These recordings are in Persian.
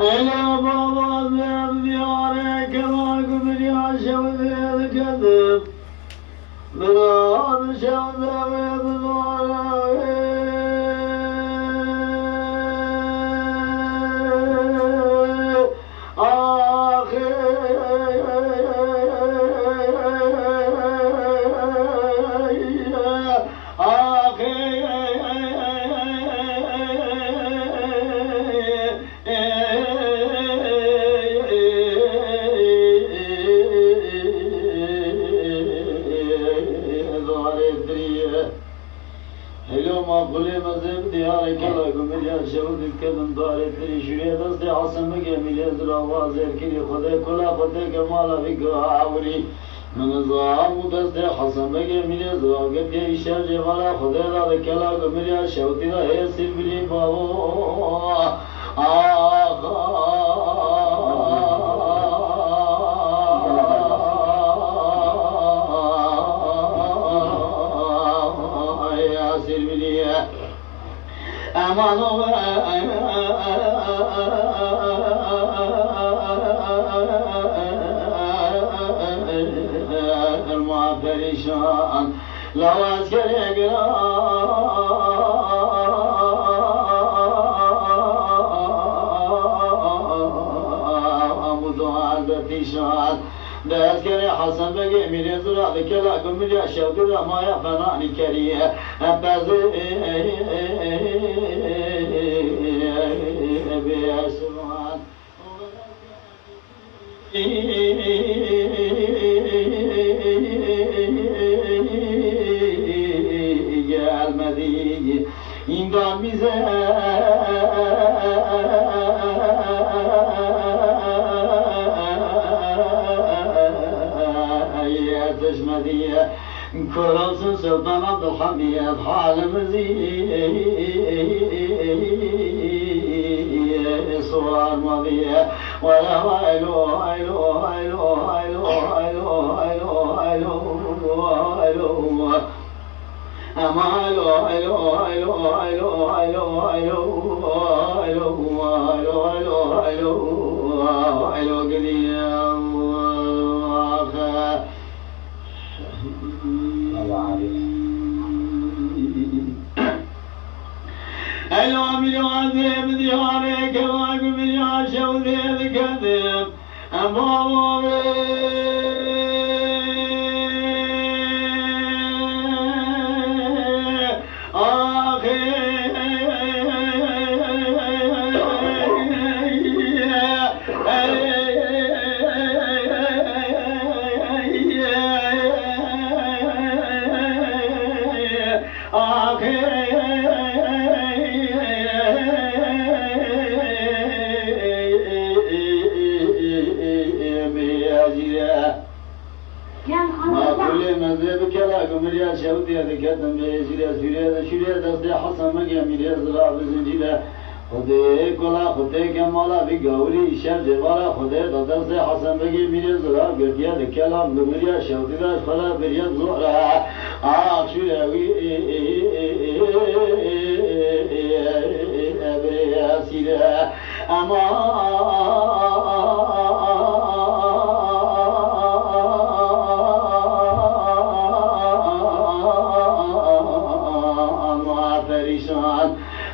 ألا بابا ذهب ديارك ما قبل يا شوذي الكذب بلاد شوذي بلاد كذن دارت لي شريعة دستي عاصمة جميلة دراوة زركني خدي كلا خدي كمالا فيك عوري من الظام دستي عاصمة جميلة دراوة كي شر جمالا خدي لا كلا جميلة شوتي لا هي سيبلي بابو يا سيبلي أمان المعبرشان لو أذكر شان دەستگەری حەسەن بەگێ میرێزرا دەکەلاکم میریا شەودرا مایە فەنانی کەریە ئەپەزێ بێسمان gelmedi imdan bize yetişmedi Kralsın Sultan Abdülhamid halimizi sormadı ولا أيلو أيلو أيلو أيلو أيلو أيلو أيلو أيلو أما أيلو أيلو أيلو أيلو أيلو أيلو أيلو أيلو أيلو أيلو قديم أيلو أمي عذب ديارك واقف يا شوذي الكذب أمامي مليار شوتي هذا كذا شريعة دستي حسن مجا مليار زراعة بزنجيلة خدي كلا خدي كمالا في قولي شر جبارة خدي دستي حسن مجا مليار زراعة قديا الكلام مليار شوتي ده فلا بريد زهرة شريعة برياسيرة أما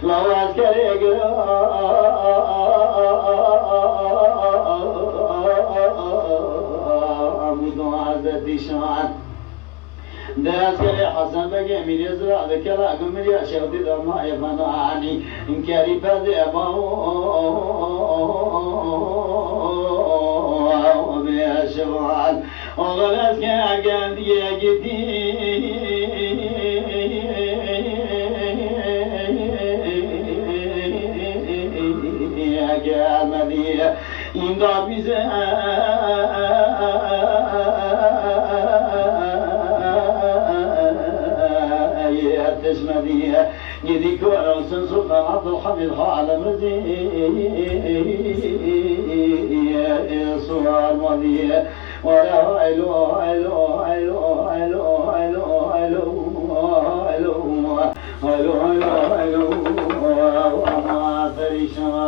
لو أذكرك مدعزتي شان دەستگەری حەسەن بەگێ میرێزرا دەکەلاکم ملیا شەودی دەمایە فەنانی ئینکاری پەردێ بێشەوان ئۆغەلەسکە ئەگەندیە گیتی gelmedi imdat bize yetişmedi gidik olsun Sultan Abdülhamid halimizi sormadı ولا أيلو أيلو أيلو أيلو أيلو أيلو أيلو أيلو أيلو أيلو وما فريشنا